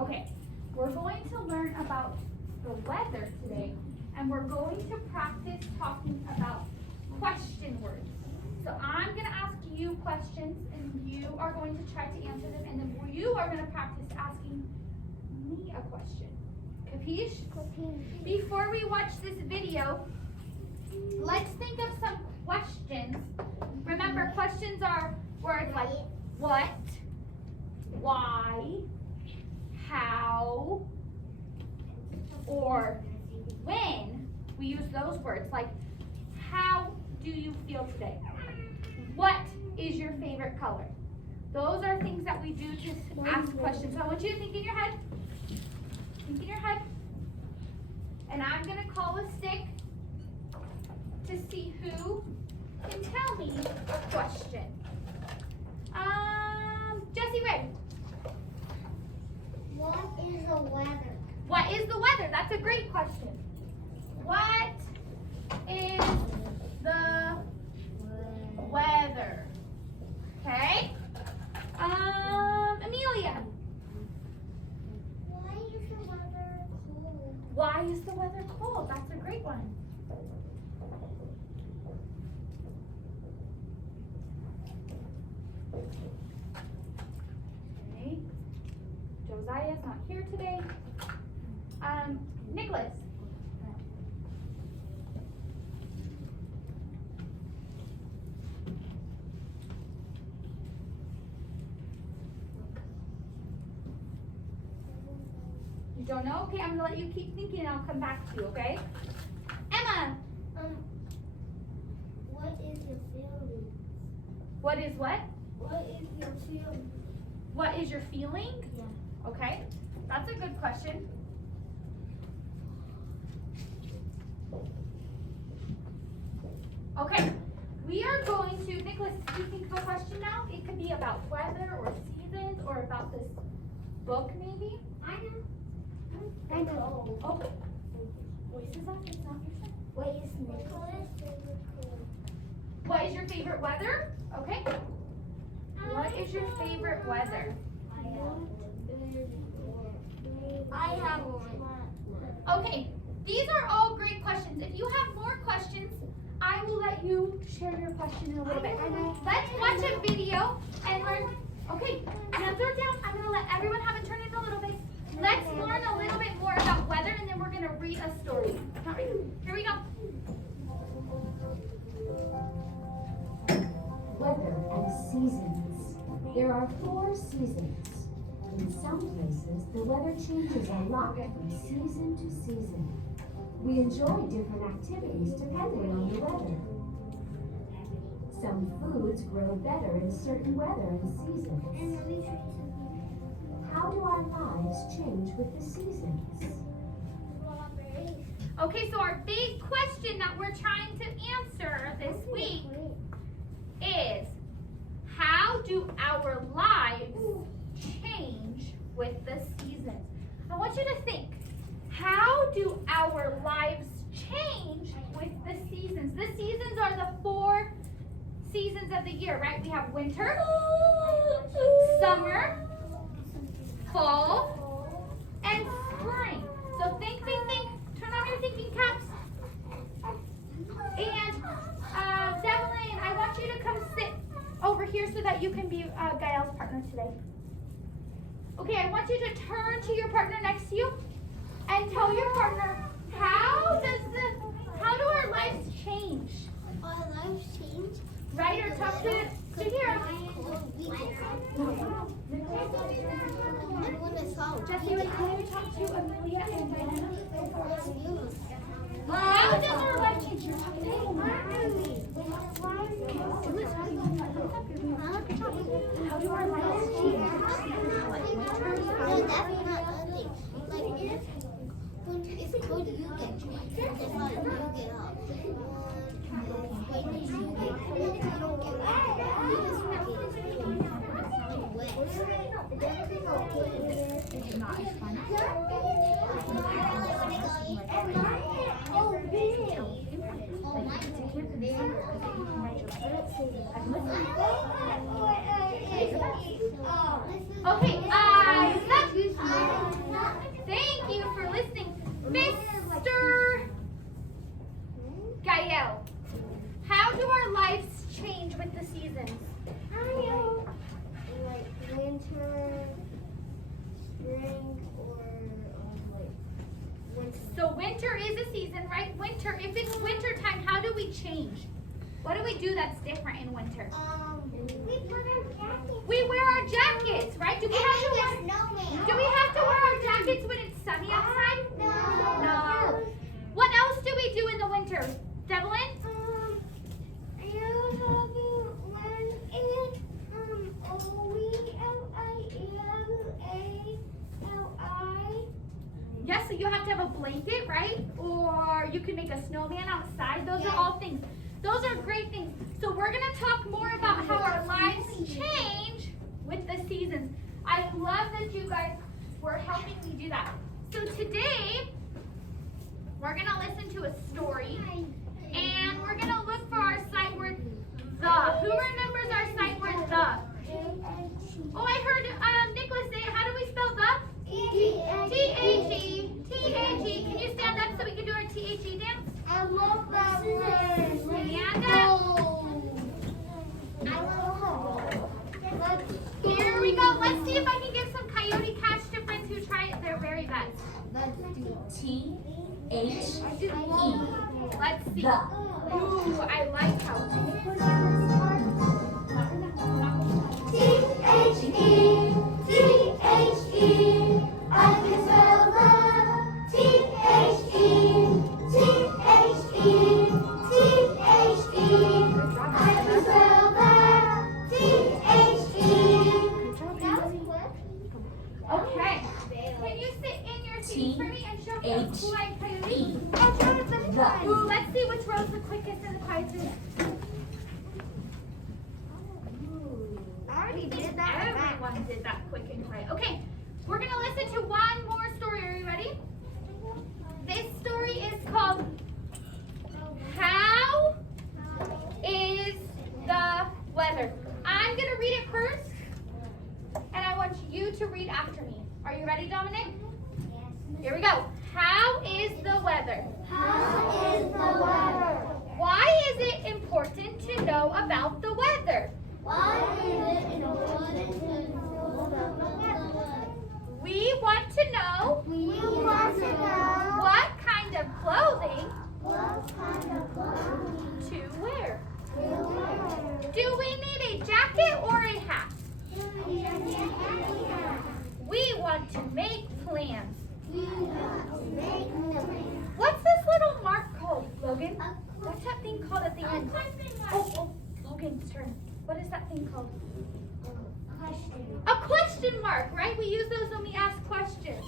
Okay, we're going to learn about the weather today, and we're going to practice talking about question words. So I'm going to ask you questions, and you are going to try to answer them, and then you are going to practice asking me a question. Capiche? Before we watch this video, let's think of some questions. Remember, questions are words like what, why, how, or when. We use those words like, how do you feel today? What is your favorite color? Those are things that we do to ask questions. So I want you to think in your head. Think in your head. And I'm going to call a stick to see who can tell me a question. Jessie Ray. What is the weather? What is the weather? That's a great question. What is the weather? Okay. Amelia. Why is the weather cold? Why is the weather cold? That's a great one. Okay. Josiah's not here today. Nicholas. You don't know? Okay, I'm gonna let you keep thinking and I'll come back to you, okay? Emma. What is your feeling? What is what? What is your feeling? What is your feeling? Yeah. Okay, that's a good question. Okay, we are going to, Nicholas, do you think of a question now? It could be about weather or seasons or about this book maybe? I know. I know. Okay. Voices up, it's not your turn. What is Nicholas' favorite color? What is your favorite weather? Okay. What is your favorite weather? I have one. Okay, these are all great questions. If you have more questions, I will let you share your question in a little bit. Let's watch a video and learn. Okay, hands are down. I'm going to let everyone have a turn in a little bit. Let's learn a little bit more about weather, and then we're going to read a story. All right, here we go. Weather and seasons. There are 4 seasons. In some places, the weather changes a lot from season to season. We enjoy different activities depending on the weather. Some foods grow better in certain weather and seasons. How do our lives change with the seasons? Okay, so our big question that we're trying to answer this week is, how do our lives change with the seasons? I want you to think, how do our lives change with the seasons? The seasons are the 4 seasons of the year, right? We have winter, summer, fall, and spring. So think, turn on your thinking caps. And Devlin, I want you to come sit over here so that you can be Gael's partner today. Okay, I want you to turn to your partner next to you and tell your partner, how do our lives change? Our lives change. Right, or talk to here. Jessie, can you talk to Amelia and Diana? How does our life change? You're talking to how do our lives change? No, that's not ugly. Like if when it's cold, you get changed. If hot, you get hot. When you get cold, you don't get hot. You just wet. It's not as fun. Okay, eyes up. winter, spring, or winter. So winter is a season, right? Winter, if it's winter time, how do we change? What do we do that's different in winter? We put our jackets. We wear our jackets, right? Do we have to wear our jackets when it's sunny outside? No. What else do we do in the winter? Devlin? Yes, so you have to have a blanket, right? Or you can make a snowman outside. Those are all things. Those are great things. So we're going to talk more about how our lives change with the seasons. I love that you guys were helping me do that. So today, we're going to listen to a story. And we're going to look for our sight word, the. Who remembers our sight word, the? Oh, I heard Nicholas say it. How do we spell the? T-H-E. T-H-E. Can you stand up so we can do our T-H-E dance? I love that word. Stand up. Here we go. Let's see if I can give some Coyote Cash to friends who try it their very best. T-H-E. Let's see. The. Ooh, I like how. T-H-E. T-H-E. I can spell the. T-H-E. T-H-E. T-H-E. I can spell the. T-H-E. That was quick. Okay. Can you sit in your seat for me and show me a cool like Coyote? The. Ooh, let's see which row's the quickest and the quietest. I already did that. Everyone did that quick and quiet. Okay, we're going to listen to one more story. Are you ready? This story is called How is the Weather? I'm going to read it first, and I want you to read after me. Are you ready, Dominic? Here we go. How is the weather? How is the weather? Why is it important to know about the weather? Why is it important to know about the weather? We want to know We want to know what kind of clothing what kind of clothes to wear. to wear. Do we need a jacket or a hat? We want to make plans. What's this little mark called, Logan? What's that thing called at the end? Oh, Logan's turn. What is that thing called? A question mark, right? We use those when we ask questions.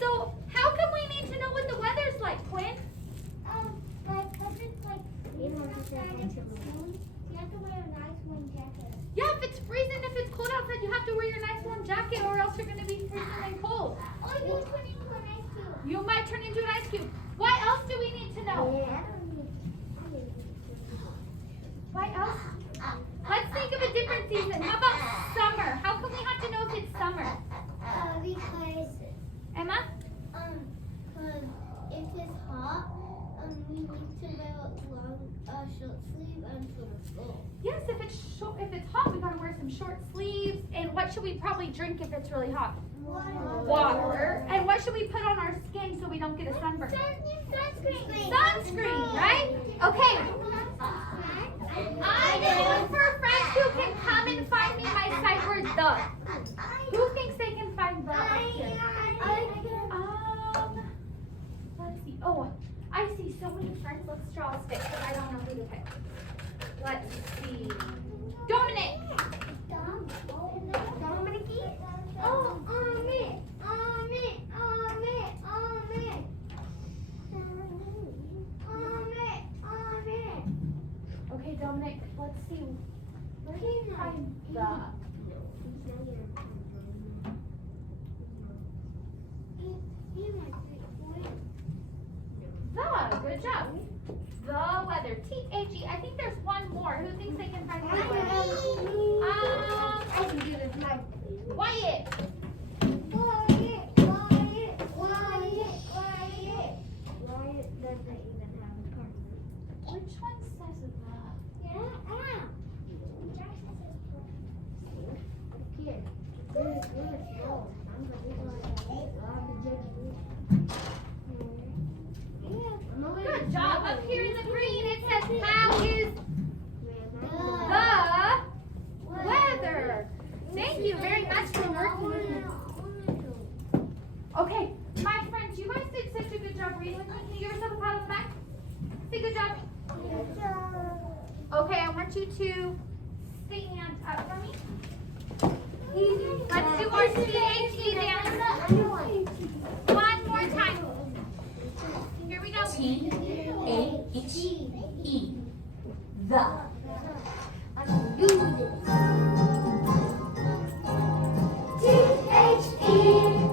So, how come we need to know what the weather's like, Quinn? Yeah, if it's freezing, if it's cold outside, you have to wear your nice warm jacket or else you're going to be freezing and cold. You might turn into an ice cube. What else do we need to know? What else? Let's think of a different season. How about summer? How come we have to know if it's summer? Because Emma? if it's hot, we need to wear long, short sleeve and short skirt. Yes, if it's hot, we gotta wear some short sleeves. And what should we probably drink if it's really hot? Water. And what should we put on our skin so we don't get a sunburn? Sunscreen, right? Okay. I'm gonna look for friends who can come and find me my sight word the. Who thinks they can find the? Let's see. Oh, I see so many friends. Let's draw a stick, but I don't know who to pick. Let's see. Dominic. Okay, Dominic. Let's see. Where do you find the? The. Good job. The weather. T-H-E. I think there's one more. Who thinks they can find the weather? I can do this. Wyatt. Which one says the? Good job. Up here in the green, it says, how is the weather? Thank you very much for working with me. Okay, my friends, you guys did such a good job reading with me. Can you give yourself a pat on the back? Say good job. Okay, I want you to stand up for me. Let's do our THE dance. One more time. Here we go. T-H-E. The. Do this. T-H-E.